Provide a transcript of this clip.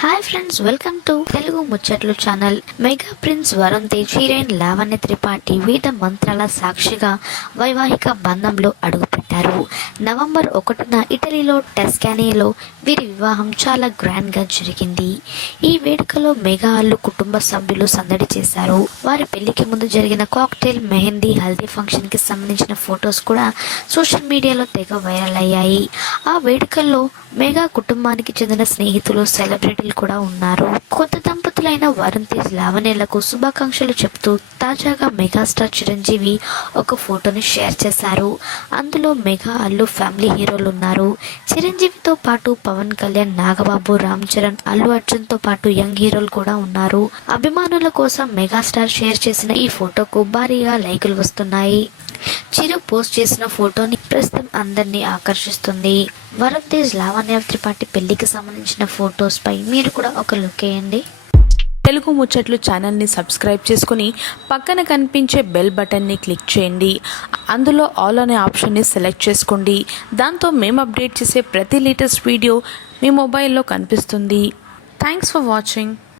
Hi friends welcome to Telugu ముచ్చట్లు channel mega prince Varun Tej heroine Lavanya Tripathi వేద మంత్రాల సాక్షిగా వైవాహిక బంధంలో అడుగుపెట్టారు నవంబర్ ఒకటిన ఇటలీలో టెస్కానీలో వీరి వివాహం చాలా గ్రాండ్గా జరిగింది ఈ వేడుకలో మెగా అల్లు కుటుంబ సభ్యులు సందడి చేశారు వారి పెళ్ళికి ముందు జరిగిన కాక్టైల్ మెహందీ హల్దీ ఫంక్షన్కి సంబంధించిన ఫొటోస్ కూడా సోషల్ మీడియాలో తెగ వైరల్ అయ్యాయి. ఆ వేడుకల్లో మెగా కుటుంబానికి చెందిన స్నేహితులు సెలబ్రిటీలు కూడా ఉన్నారు. కొత్త దంపతులైన వరుణ్ తేజ్ లావణ్యలకు శుభాకాంక్షలు చెప్తూ తాజాగా మెగాస్టార్ చిరంజీవి ఒక ఫోటోని షేర్ చేశారు. అందులో మెగా అల్లు ఫ్యామిలీ హీరోలు ఉన్నారు. చిరంజీవితో పాటు పవన్ కళ్యాణ్ నాగబాబు రామ్ చరణ్ అల్లు అర్జున్తో పాటు యంగ్ హీరోలు కూడా ఉన్నారు. అభిమానుల కోసం మెగాస్టార్ షేర్ చేసిన ఈ ఫోటోకు భారీగా లైకులు వస్తున్నాయి. చిరు పోస్ట్ చేసిన ఫోటోని ప్రస్తుతం అందరినీ ఆకర్షిస్తుంది. వరుణ్ తేజ్ లావణ్య త్రిపాఠి పెళ్ళికి సంబంధించిన ఫొటోస్ పై మీరు కూడా ఒక లుక్ వేయండి. తెలుగు ముచ్చట్లు ఛానల్ని సబ్స్క్రైబ్ చేసుకుని పక్కన కనిపించే బెల్ బటన్ని క్లిక్ చేయండి. అందులో ఆల్ అనే ఆప్షన్ని సెలెక్ట్ చేసుకోండి. దాంతో మేము అప్డేట్ చేసే ప్రతి లేటెస్ట్ వీడియో మీ మొబైల్లో కనిపిస్తుంది. Thanks for watching.